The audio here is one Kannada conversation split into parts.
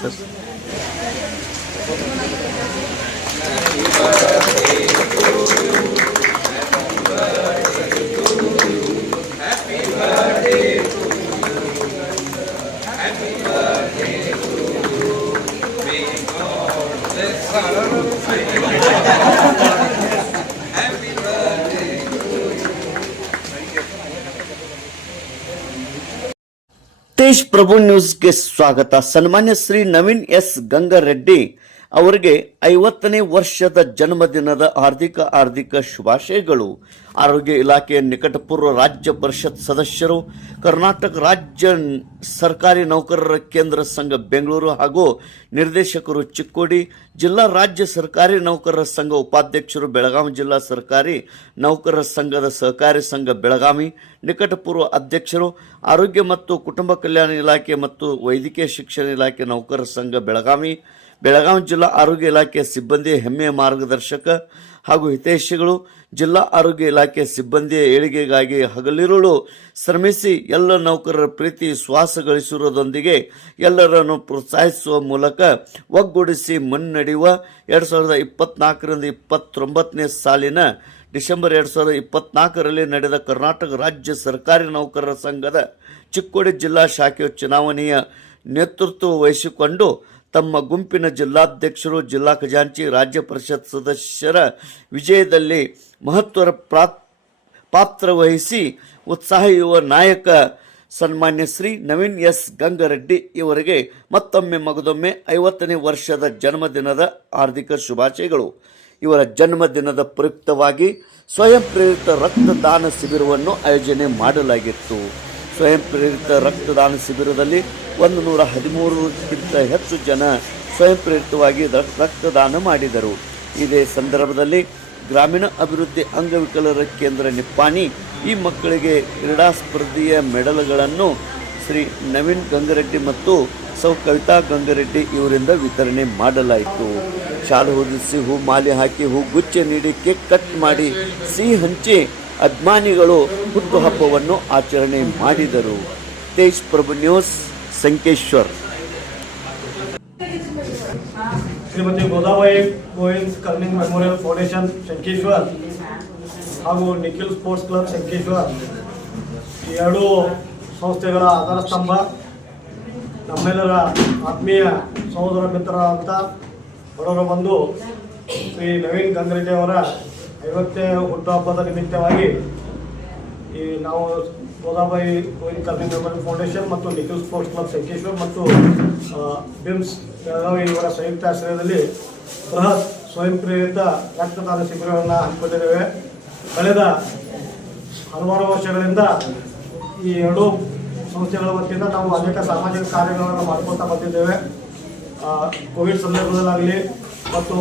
ಸರ್. ತೇಜ್ ಪ್ರಭು ನ್ಯೂಸ್ಗೆ ಸ್ವಾಗತ. ಸನ್ಮಾನ್ಯ ಶ್ರೀ ನವೀನ್ ಎಸ್ ಗಂಗಾರೆಡ್ಡಿ ಅವರಿಗೆ 50ನೇ ವರ್ಷದ ಜನ್ಮದಿನದ ಹಾರ್ದಿಕ ಶುಭಾಶಯಗಳು. ಆರೋಗ್ಯ ಇಲಾಖೆಯ ನಿಕಟಪೂರ್ವ ರಾಜ್ಯ ಪರಿಷತ್ ಸದಸ್ಯರು, ಕರ್ನಾಟಕ ರಾಜ್ಯ ಸರ್ಕಾರಿ ನೌಕರರ ಕೇಂದ್ರ ಸಂಘ ಬೆಂಗಳೂರು ಹಾಗೂ ನಿರ್ದೇಶಕರು ಚಿಕ್ಕೋಡಿ, ಜಿಲ್ಲಾ ರಾಜ್ಯ ಸರ್ಕಾರಿ ನೌಕರರ ಸಂಘ ಉಪಾಧ್ಯಕ್ಷರು ಬೆಳಗಾವಿ, ಜಿಲ್ಲಾ ಸರ್ಕಾರಿ ನೌಕರರ ಸಂಘದ ಸಹಕಾರಿ ಸಂಘ ಬೆಳಗಾವಿ ನಿಕಟಪೂರ್ವ ಅಧ್ಯಕ್ಷರು, ಆರೋಗ್ಯ ಮತ್ತು ಕುಟುಂಬ ಕಲ್ಯಾಣ ಇಲಾಖೆ ಮತ್ತು ವೈದ್ಯಕೀಯ ಶಿಕ್ಷಣ ಇಲಾಖೆ ನೌಕರರ ಸಂಘ ಬೆಳಗಾವಿ ಜಿಲ್ಲಾ ಆರೋಗ್ಯ ಇಲಾಖೆಯ ಸಿಬ್ಬಂದಿ ಹೆಮ್ಮೆಯ ಮಾರ್ಗದರ್ಶಕ ಹಾಗೂ ಹಿತೈಷಿಗಳು, ಜಿಲ್ಲಾ ಆರೋಗ್ಯ ಇಲಾಖೆ ಸಿಬ್ಬಂದಿಯ ಏಳಿಗೆಗಾಗಿ ಹಗಲಿರುಳು ಶ್ರಮಿಸಿ ಎಲ್ಲ ನೌಕರರ ಪ್ರೀತಿ ವಿಶ್ವಾಸ ಗಳಿಸಿರುವುದರೊಂದಿಗೆ ಎಲ್ಲರನ್ನು ಪ್ರೋತ್ಸಾಹಿಸುವ ಮೂಲಕ ಒಗ್ಗೂಡಿಸಿ ಮುನ್ನಡೆಯುವ 2024ರಿಂದ 29ನೇ ಸಾಲಿನ ಡಿಸೆಂಬರ್ 2024ರಲ್ಲಿ ನಡೆದ ಕರ್ನಾಟಕ ರಾಜ್ಯ ಸರ್ಕಾರಿ ನೌಕರರ ಸಂಘದ ಚಿಕ್ಕೋಡಿ ಜಿಲ್ಲಾ ಶಾಖೆಯ ಚುನಾವಣೆಯ ನೇತೃತ್ವ ವಹಿಸಿಕೊಂಡು ತಮ್ಮ ಗುಂಪಿನ ಜಿಲ್ಲಾಧ್ಯಕ್ಷರು, ಜಿಲ್ಲಾ ಖಜಾಂಚಿ, ರಾಜ್ಯ ಪರಿಷತ್ ಸದಸ್ಯರ ವಿಜಯದಲ್ಲಿ ಮಹತ್ವದ ಪಾತ್ರ ವಹಿಸಿ ಉತ್ಸಾಹ ಯುವ ನಾಯಕ ಸನ್ಮಾನ್ಯ ಶ್ರೀ ನವೀನ್ ಎಸ್ ಗಂಗಾರೆಡ್ಡಿ ಇವರಿಗೆ ಮಗದೊಮ್ಮೆ 50ನೇ ವರ್ಷದ ಜನ್ಮದಿನದ ಹಾರ್ದಿಕ ಶುಭಾಶಯಗಳು. ಇವರ ಜನ್ಮದಿನದ ಪ್ರಯುಕ್ತವಾಗಿ ಸ್ವಯಂ ಪ್ರೇರಿತ ರಕ್ತದಾನ ಶಿಬಿರವನ್ನು ಆಯೋಜನೆ ಮಾಡಲಾಗಿತ್ತು. ಸ್ವಯಂ ಪ್ರೇರಿತ ರಕ್ತದಾನ ಶಿಬಿರದಲ್ಲಿ 113ಕ್ಕಿಂತ ಹೆಚ್ಚು ಜನ ಸ್ವಯಂ ಪ್ರೇರಿತವಾಗಿ ರಕ್ತದಾನ ಮಾಡಿದರು. ಇದೇ ಸಂದರ್ಭದಲ್ಲಿ ಗ್ರಾಮೀಣ ಅಭಿವೃದ್ಧಿ ಅಂಗವಿಕಲರ ಕೇಂದ್ರ ನಿಪ್ಪಾಣಿ ಈ ಮಕ್ಕಳಿಗೆ ಕ್ರೀಡಾ ಸ್ಪರ್ಧೆಯ ಮೆಡಲ್ಗಳನ್ನು ಶ್ರೀ ನವೀನ್ ಗಂಗಾರೆಡ್ಡಿ ಮತ್ತು ಸೌ ಕವಿತಾ ಗಂಗಾರೆಡ್ಡಿ ಇವರಿಂದ ವಿತರಣೆ ಮಾಡಲಾಯಿತು. ಶಾಲು ಹೊದಿಸಿ ಹೂ ಮಾಲೆ ಹಾಕಿ ಹೂಗುಚ್ಚೆ ನೀಡಿ ಕೇಕ್ ಕಟ್ ಮಾಡಿ ಸಿಹಿ ಹಂಚಿ ಅಭಿಮಾನಿಗಳು ಹುಟ್ಟುಹಬ್ಬವನ್ನು ಆಚರಣೆ ಮಾಡಿದರು. Tej Prabhu news, Sankeshwar. Shrimati Godabai Govind Karning memorial foundation Shankeshwar ಹಾಗೂ ನಿಖಿಲ್ ಸ್ಪೋರ್ಟ್ಸ್ ಕ್ಲಬ್ ಶಂಕೇಶ್ವರ್ ಈ ಎರಡೂ ಸಂಸ್ಥೆಗಳ ಆಧಾರ ಸ್ತಂಭ, ನಮ್ಮೆಲ್ಲರ ಆತ್ಮೀಯ ಸಹೋದರ ಮಿತ್ರರಾದಂಥ ಬಡವರ ಬಂಧು ಶ್ರೀ ನವೀನ್ ಗಂಗಾರೆಡ್ಡಿ ಅವರ 50ನೇ ಹುಟ್ಟುಹಬ್ಬದ ನಿಮಿತ್ತವಾಗಿ ಈ ನಾವು ಗೋದಾಬಾಯಿ ಗೋವಿಂದ್ ಕರ್ನಿಂಗ್ ಮೆಮೋರಿಯಲ್ ಫೌಂಡೇಶನ್ ಮತ್ತು ನಿಖಿಲ್ ಸ್ಪೋರ್ಟ್ಸ್ ಕ್ಲಬ್ ಶಂಕೇಶ್ವರ್ ಮತ್ತು ಬಿಮ್ಸ್ ಬೆಳಗಾವಿ ಇವರ ಸಂಯುಕ್ತ ಆಶ್ರಯದಲ್ಲಿ ಬೃಹತ್ ಸ್ವಯಂ ಪ್ರೇರಿತ ರಕ್ತದಾನ ಶಿಬಿರವನ್ನು ಹಮ್ಮಿಕೊಂಡಿದ್ದೇವೆ. ಕಳೆದ ಹಲವಾರು ವರ್ಷಗಳಿಂದ ಈ ಎರಡೂ ಸಂಸ್ಥೆಗಳ ವತಿಯಿಂದ ನಾವು ಅನೇಕ ಸಾಮಾಜಿಕ ಕಾರ್ಯಗಳನ್ನು ಮಾಡ್ಕೊತಾ ಬಂದಿದ್ದೇವೆ. ಕೋವಿಡ್ ಸಂದರ್ಭದಲ್ಲಾಗಲಿ ಮತ್ತು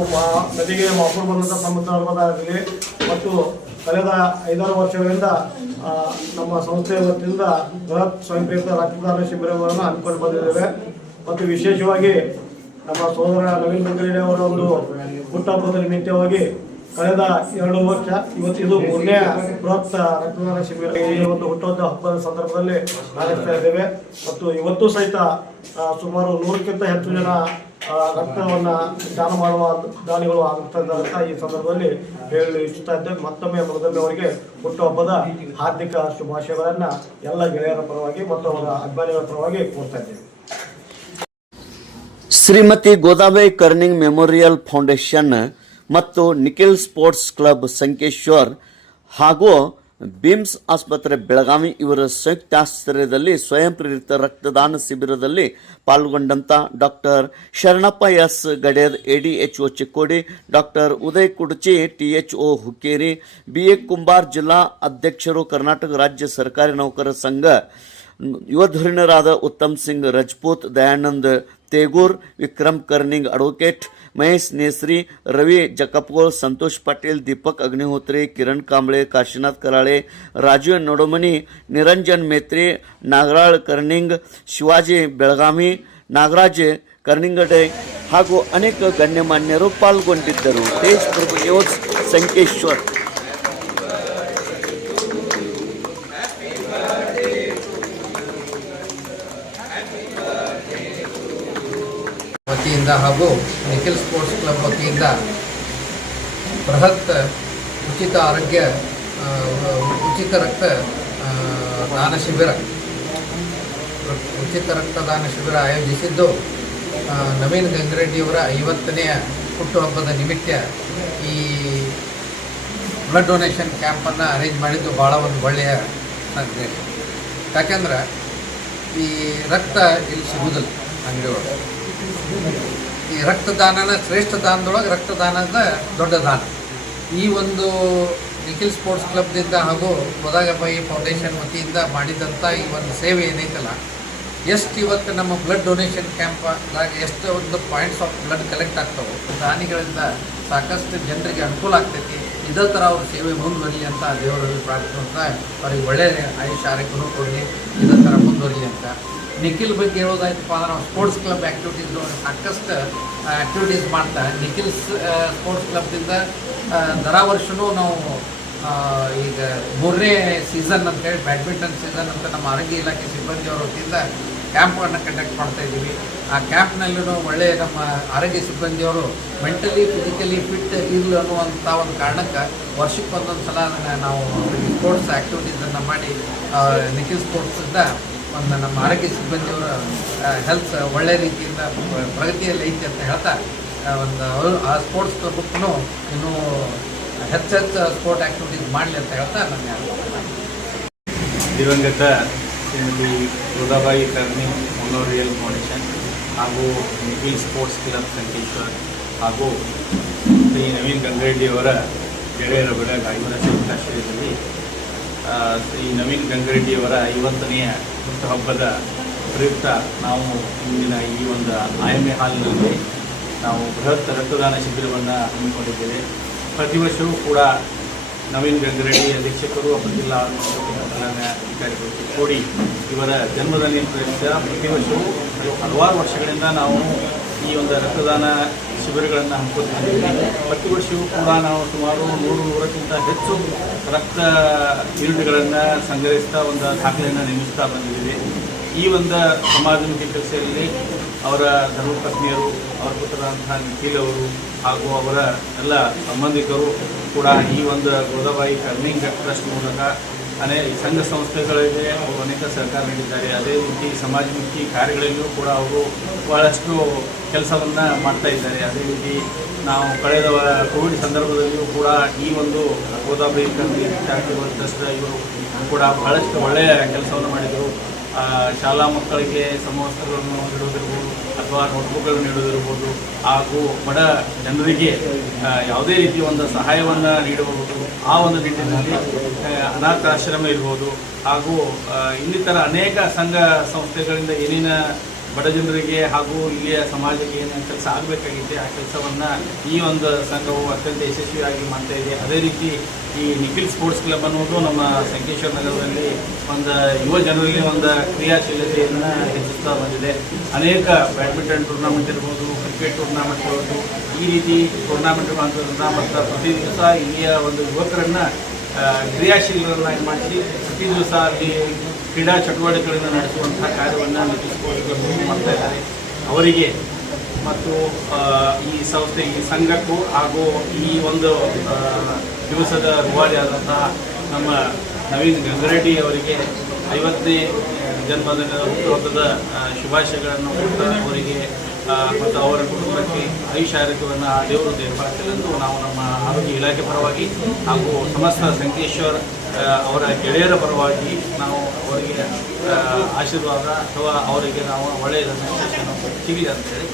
ನದಿಗೆ ವಾಪಸ್ ಬಂದಂಥ ಸಂದರ್ಭದಾಗಲಿ ಮತ್ತು ಕಳೆದ 5-6 ವರ್ಷಗಳಿಂದ ನಮ್ಮ ಸಂಸ್ಥೆಯ ವತಿಯಿಂದ ಬೃಹತ್ ಸ್ವಯಂ ಪ್ರೇರಿತ ರಕ್ತದಾನ ಶಿಬಿರಗಳನ್ನು ಹಮ್ಮಿಕೊಂಡು ಬಂದಿದ್ದೇವೆ. ಮತ್ತು ವಿಶೇಷವಾಗಿ ನಮ್ಮ ಸೋದರ ನವೀನ್ ಗಂಗಾರೆಡ್ಡಿ ಅವರ ಒಂದು ಹುಟ್ಟುಹಬ್ಬದ ನಿಮಿತ್ತವಾಗಿ ಕಳೆದ 2 ವರ್ಷ ಇವತ್ತು ಇದು 3ನೇ ಬೃಹತ್ ರಕ್ತದಾನ ಶಿಬಿರ ಈ ಒಂದು ಹಬ್ಬದ ಸಂದರ್ಭದಲ್ಲಿ ನಡೆಸ್ತಾ ಇದ್ದೇವೆ. ಮತ್ತು ಇವತ್ತು ಸಹಿತ ಸುಮಾರು 100ಕ್ಕಿಂತ ಹೆಚ್ಚು ಜನ ರಕ್ತವನ್ನು ದಾನ ಮಾಡುವ ದಾನಿಗಳು ಆಗುತ್ತಾ ಇದ್ದಾರೆ. ಈ ಸಂದರ್ಭದಲ್ಲಿ ಹೇಳಲು ಇಚ್ಛಿಸ್ತಾ ಇದ್ದೇವೆ. ಮತ್ತೊಮ್ಮೆ ಅವರಿಗೆ ಹುಟ್ಟುಹಬ್ಬದ ಹಾರ್ದಿಕ ಶುಭಾಶಯಗಳನ್ನು ಎಲ್ಲ ಗೆಳೆಯರ ಪರವಾಗಿ ಮತ್ತು ಅವರ ಅಭಿಮಾನಿಗಳ ಪರವಾಗಿ ಕೋರ್ತಾ ಇದ್ದೇವೆ. Shrimati Godabai Kernighan memorial foundation ಮತ್ತು ನಿಖಿಲ್ ಸ್ಪೋರ್ಟ್ಸ್ ಕ್ಲಬ್ ಸಂಕೇಶ್ವರ್ ಹಾಗೂ ಬಿಮ್ಸ್ ಆಸ್ಪತ್ರೆ ಬೆಳಗಾವಿ ಇವರ ಸಂಯುಕ್ತಾಶ್ರಯದಲ್ಲಿ ಸ್ವಯಂ ಪ್ರೇರಿತ ರಕ್ತದಾನ ಶಿಬಿರದಲ್ಲಿ ಪಾಲ್ಗೊಂಡಂತ doctor Sharanappa S Gader ADHO Chikkodi, doctor Uday Kudachi THO Hukkeri, BA Kumbar ಜಿಲ್ಲಾ ಅಧ್ಯಕ್ಷರು, ಕರ್ನಾಟಕ ರಾಜ್ಯ ಸರ್ಕಾರಿ ನೌಕರರ ಸಂಘ ಯುವ ಧುರೀಣರಾದ ಉತ್ತಮ್ ಸಿಂಗ್ ರಜಪೂತ್, ದಯಾನಂದ್ ತೇಗೂರ್, ವಿಕ್ರಮ್ ಕರ್ನಿಂಗ್ ಅಡ್ವೊಕೇಟ್, ಮಹೇಶ್ ನೇಸ್ರಿ, ರವಿ ಜಕಪ್ಗೋಳ್, ಸಂತೋಷ್ ಪಾಟೀಲ್, ದೀಪಕ್ ಅಗ್ನಿಹೋತ್ರಿ, ಕಿರಣ್ ಕಾಂಬಳೆ, ಕಾಶಿನಾಥ್ ಕರಾಳೆ, ರಾಜೀವ್ ನಡೋಮನಿ, ನಿರಂಜನ್ ಮೇತ್ರಿ, ನಾಗರಾಳ್ ಕರ್ನಿಂಗ್, ಶಿವಾಜಿ ಬೆಳಗಾವಿ, ನಾಗರಾಜ್ ಕರ್ನಿಂಗಡೆ ಹಾಗೂ ಅನೇಕ ಗಣ್ಯಮಾನ್ಯರು ಪಾಲ್ಗೊಂಡಿದ್ದರು. ತೇಜ್ ಪ್ರಭು ನ್ಯೂಸ್, ಸಂಕೇಶ್ವರ್. ವತಿಯಿಂದ ಹಾಗೂ ನಿಖಿಲ್ ಸ್ಪೋರ್ಟ್ಸ್ ಕ್ಲಬ್ ವತಿಯಿಂದ ಬೃಹತ್ ಉಚಿತ ಆರೋಗ್ಯ ಉಚಿತ ರಕ್ತ ದಾನ ಶಿಬಿರ ಆಯೋಜಿಸಿದ್ದು ನವೀನ್ ಗಂಗರೆಡ್ಡಿಯವರ 50ನೇ ಹುಟ್ಟುಹಬ್ಬದ ನಿಮಿತ್ತ ಈ ಬ್ಲಡ್ ಡೊನೇಷನ್ ಕ್ಯಾಂಪನ್ನು ಅರೇಂಜ್ ಮಾಡಿದ್ದು ಭಾಳ ಒಂದು ಒಳ್ಳೆಯ ಸಂದೇಶ. ಯಾಕೆಂದ್ರೆ ಈ ರಕ್ತ ಇಲ್ಲಿ ಸಿಗುವುದಿಲ್ಲ ಅಂಗಡಿಯೊಳಗೆ. ಈ ರಕ್ತದಾನನ ಶ್ರೇಷ್ಠ ದಾನದೊಳಗೆ ರಕ್ತದಾನದ ದೊಡ್ಡ ದಾನ. ಈ ಒಂದು ನಿಖಿಲ್ ಸ್ಪೋರ್ಟ್ಸ್ ಕ್ಲಬ್ದಿಂದ ಹಾಗೂ ಗೋದಾಬಾಯಿ ಫೌಂಡೇಶನ್ ವತಿಯಿಂದ ಮಾಡಿದಂಥ ಈ ಒಂದು ಸೇವೆ ಏನೈತಲ್ಲ, ಎಷ್ಟು ಇವತ್ತು ನಮ್ಮ ಬ್ಲಡ್ ಡೊನೇಷನ್ ಕ್ಯಾಂಪ್ದಾಗ ಎಷ್ಟು ಒಂದು ಪಾಯಿಂಟ್ಸ್ ಆಫ್ ಬ್ಲಡ್ ಕಲೆಕ್ಟ್ ಆಗ್ತವೆ, ದಾನಿಗಳಿಂದ ಸಾಕಷ್ಟು ಜನರಿಗೆ ಅನುಕೂಲ ಆಗ್ತೈತಿ. ಇದೇ ಥರ ಅವ್ರ ಸೇವೆ ಮುಂದುವರಲಿ ಅಂತ ದೇವರಲ್ಲಿ ಪ್ರಾರ್ಥನೆ, ಅವ್ರಿಗೆ ಒಳ್ಳೆಯ ಆಯುಷ್ಯ ಆರೋಗ್ಯನೂ ಕೊಡಲಿ, ಇದೇ ಥರ ಮುಂದುವರಲಿ ಅಂತ. ನಿಖಿಲ್ ಬಗ್ಗೆ ಹೇಳೋದಾಯ್ತಪ್ಪ ಅಂದ್ರೆ ನಾವು ಸ್ಪೋರ್ಟ್ಸ್ ಕ್ಲಬ್ ಆ್ಯಕ್ಟಿವಿಟೀಸ್ಗಳು ಸಾಕಷ್ಟು ಆ್ಯಕ್ಟಿವಿಟೀಸ್ ಮಾಡ್ತಾ ನಿಖಿಲ್ ಸ್ಪೋರ್ಟ್ಸ್ ಕ್ಲಬ್ದಿಂದ ದರ ವರ್ಷವೂ ನಾವು ಈಗ 3ನೇ ಸೀಸನ್ ಅಂತೇಳಿ ಬ್ಯಾಡ್ಮಿಂಟನ್ ಸೀಸನ್ ಅಂತ ನಮ್ಮ ಆರೋಗ್ಯ ಇಲಾಖೆ ಸಿಬ್ಬಂದಿಯವರ ವತಿಯಿಂದ ಕ್ಯಾಂಪ್ಗಳನ್ನು ಕಂಡಕ್ಟ್ ಮಾಡ್ತಾಯಿದ್ದೀವಿ. ಆ ಕ್ಯಾಂಪ್ನಲ್ಲೂ ಒಳ್ಳೆಯ ನಮ್ಮ ಆರೋಗ್ಯ ಸಿಬ್ಬಂದಿಯವರು ಮೆಂಟಲಿ ಫಿಸಿಕಲಿ ಫಿಟ್ ಇರಲಿ ಅನ್ನುವಂಥ ಒಂದು ಕಾರಣಕ್ಕೆ ವರ್ಷಕ್ಕೆ ಒಂದೊಂದು ಸಲ ನಾವು ಸ್ಪೋರ್ಟ್ಸ್ ಆ್ಯಕ್ಟಿವಿಟೀಸನ್ನು ಮಾಡಿ ನಿಖಿಲ್ ಸ್ಪೋರ್ಟ್ಸಿಂದ ಒಂದು ನಮ್ಮ ಆರೋಗ್ಯ ಸಿಬ್ಬಂದಿಯವರ ಹೆಲ್ತ್ ಒಳ್ಳೆಯ ರೀತಿಯಿಂದ ಪ್ರಗತಿಯಲ್ಲಿ ಐತಿ ಅಂತ ಹೇಳ್ತಾ ಒಂದು ಆ ಸ್ಪೋರ್ಟ್ಸ್ ಕ್ಲಬ್ಗೂ ಇನ್ನೂ ಹೆಚ್ಚು ಸ್ಪೋರ್ಟ್ ಆ್ಯಕ್ಟಿವಿಟೀಸ್ ಮಾಡಲಿ ಅಂತ ಹೇಳ್ತಾ ನನ್ನ ದಿವಂಗತ Shrimati Godabai Kernighan memorial foundation ಹಾಗೂ ನಿಖಿಲ್ ಸ್ಪೋರ್ಟ್ಸ್ ಕ್ಲಬ್ ಸಂಕೇಶ್ವರ್ ಹಾಗೂ ಶ್ರೀ ನವೀನ್ ಗಂಗರೆಡ್ಡಿಯವರ ಗೆಳೆಯರ ಬೆಳಗ 50ನೇ ಹುಟ್ಟಾಶ್ರಯದಲ್ಲಿ ಶ್ರೀ ನವೀನ್ ಗಂಗರೆಡ್ಡಿಯವರ 50ನೇ ಹುಟ್ಟುಹಬ್ಬದ ಪ್ರಯುಕ್ತ ನಾವು ಇಂದಿನ ಈ ಒಂದು IMA ಹಾಲ್ನಲ್ಲಿ ನಾವು ಬೃಹತ್ ರಕ್ತದಾನ ಶಿಬಿರವನ್ನು ಹಮ್ಮಿಕೊಂಡಿದ್ದೇವೆ. ಪ್ರತಿ ವರ್ಷವೂ ಕೂಡ ನವೀನ್ ಗಂಗರೆಡ್ಡಿ ಅಧೀಕ್ಷಕರು ಜಿಲ್ಲಾ ಅಧಿಕಾರಿಗಳು ಕೂಡಿ ಇವರ ಜನ್ಮದಿನ ಪ್ರಯುಕ್ತ ಪ್ರತಿ ವರ್ಷವೂ ಹಲವಾರು ವರ್ಷಗಳಿಂದ ನಾವು ಈ ಒಂದು ರಕ್ತದಾನ ಶಿಬಿರಗಳನ್ನು ಹಮ್ಮಿಕೊಂಡಿದ್ದೇವೆ. ಪ್ರತಿ ವರ್ಷವೂ ಕೂಡ ನಾವು ಸುಮಾರು 100-100ಕ್ಕಿಂತ ಹೆಚ್ಚು ರಕ್ತ ಯೂನಿಟ್ಗಳನ್ನು ಸಂಗ್ರಹಿಸ್ತಾ ಒಂದು ದಾಖಲೆಯನ್ನು ನಿರ್ಮಿಸ್ತಾ ಬಂದಿದ್ದೇವೆ. ಈ ಒಂದು ಸಮಾಜಮುಖಿ ಕೆಲಸದಲ್ಲಿ ಅವರ ಧರ್ಮಪತ್ನಿಯರು, ಅವರ ಪುತ್ರರಂತಹ ನಿಖಿಲ್ ಅವರು ಹಾಗೂ ಅವರ ಎಲ್ಲ ಸಂಬಂಧಿಕರು ಕೂಡ ಈ ಒಂದು ಗೋದಾಬಾಯಿ ಕರ್ನಿಂಗ್ ಟ್ರಸ್ಟ್ ಮೂಲಕ ಅನೇಕ ಸಂಘ ಸಂಸ್ಥೆಗಳಿಗೆ ಅವರು ಅನೇಕ ಸಹಕಾರ ನೀಡಿದ್ದಾರೆ. ಅದೇ ರೀತಿ ಸಮಾಜಮುಖಿ ಕಾರ್ಯಗಳಲ್ಲಿಯೂ ಕೂಡ ಅವರು ಬಹಳಷ್ಟು ಕೆಲಸವನ್ನು ಮಾಡ್ತಾ ಇದ್ದಾರೆ. ಅದೇ ರೀತಿ ನಾವು ಕಳೆದ ಕೋವಿಡ್ ಸಂದರ್ಭದಲ್ಲಿಯೂ ಕೂಡ ಈ ಒಂದು ಗೋದಾಬಾಯಿ ಕರ್ನಿಂಗ್ ಚಾರಿಟೇಬಲ್ ಟ್ರಸ್ಟ್ ಇವರು ಕೂಡ ಬಹಳಷ್ಟು ಒಳ್ಳೆಯ ಕೆಲಸವನ್ನು ಮಾಡಿದರು. ಶಾಲಾ ಮಕ್ಕಳಿಗೆ ಸಮವಸ್ತ್ರಗಳನ್ನು ನೀಡುವುದಿರ್ಬೋದು ಅಥವಾ ನೋಟ್ಬುಕ್ಗಳನ್ನು ನೀಡುವುದಿರ್ಬೋದು ಹಾಗೂ ಬಡ ಜನರಿಗೆ ಯಾವುದೇ ರೀತಿಯ ಒಂದು ಸಹಾಯವನ್ನು ನೀಡಬಹುದು. ಆ ಒಂದು ನಿಟ್ಟಿನಲ್ಲಿ ಅನಾಥಾಶ್ರಮ ಇರ್ಬೋದು ಹಾಗೂ ಇನ್ನಿತರ ಅನೇಕ ಸಂಘ ಸಂಸ್ಥೆಗಳಿಂದ ಏನೇನು ಬಡ ಜನರಿಗೆ ಹಾಗೂ ಇಲ್ಲಿಯ ಸಮಾಜಕ್ಕೆ ಏನೇನು ಕೆಲಸ ಆಗಬೇಕಾಗಿದೆ ಆ ಕೆಲಸವನ್ನು ಈ ಒಂದು ಸಂಘವು ಅತ್ಯಂತ ಯಶಸ್ವಿಯಾಗಿ ಮಾಡ್ತಾ ಇದೆ. ಅದೇ ರೀತಿ ಈ ನಿಖಿಲ್ ಸ್ಪೋರ್ಟ್ಸ್ ಕ್ಲಬ್ ಅನ್ನೋದು ನಮ್ಮ ಸಂಕೇಶ್ವರ ನಗರದಲ್ಲಿ ಒಂದು ಯುವ ಜನರಲ್ಲಿ ಒಂದು ಕ್ರಿಯಾಶೀಲತೆಯನ್ನು ಹೆಚ್ಚಿಸ್ತಾ ಬಂದಿದೆ. ಅನೇಕ ಬ್ಯಾಡ್ಮಿಂಟನ್ ಟೂರ್ನಾಮೆಂಟ್ ಇರ್ಬೋದು, ಕ್ರಿಕೆಟ್ ಟೂರ್ನಾಮೆಂಟ್ ಇರ್ಬೋದು, ಈ ರೀತಿ ಟೂರ್ನಾಮೆಂಟ್ಗಳು ಅಂತ ಮತ್ತು ಪ್ರತಿ ದಿವಸ ಇಲ್ಲಿಯ ಒಂದು ಯುವಕರನ್ನು ಕ್ರಿಯಾಶೀಲರನ್ನಾಗಿ ಮಾಡಿಸಿ ಪ್ರತಿ ದಿವಸ ಅಲ್ಲಿ ಕ್ರೀಡಾ ಚಟುವಟಿಕೆಗಳನ್ನು ನಡೆಸುವಂಥ ಕಾರ್ಯವನ್ನು ನಿಖಿಲ್ ಸ್ಪೋರ್ಟ್ಸ್ ಕ್ಲಬ್ ಮಾಡ್ತಾ ಇದ್ದಾರೆ. ಅವರಿಗೆ ಮತ್ತು ಈ ಸಂಸ್ಥೆ ಈ ಸಂಘಕ್ಕೂ ಹಾಗೂ ಈ ಒಂದು ದಿವಸದ ರೂವಾರಿಯಾದಂತಹ ನಮ್ಮ ನವೀನ್ ಗಂಗರೆಡ್ಡಿ ಅವರಿಗೆ 50ನೇ ಜನ್ಮದಿನದ ಹುಟ್ಟುಹಬ್ಬದ ಶುಭಾಶಯಗಳನ್ನು ಕೊಡ್ತಾ ಅವರಿಗೆ ಮತ್ತು ಅವರ ಕುಟುಂಬಕ್ಕೆ ಆಯುಷ್ಯ ಆರೋಗ್ಯವನ್ನು ದೇವರು ದಯಪಾಲಿಸಲೆಂದು ನಾವು ನಮ್ಮ ಆರೋಗ್ಯ ಇಲಾಖೆ ಪರವಾಗಿ ಹಾಗೂ ಸಮಸ್ತ ಸಂಕೇಶ್ವರ್ ಅವರ ಗೆಳೆಯರ ಪರವಾಗಿ ನಾವು ಅವರಿಗೆ ಆಶೀರ್ವಾದ ಅಥವಾ ಅವರಿಗೆ ನಾವು ಒಳ್ಳೆಯದನ್ನು ಕೊಡ್ತೀವಿ ಅಂತ ಹೇಳಿ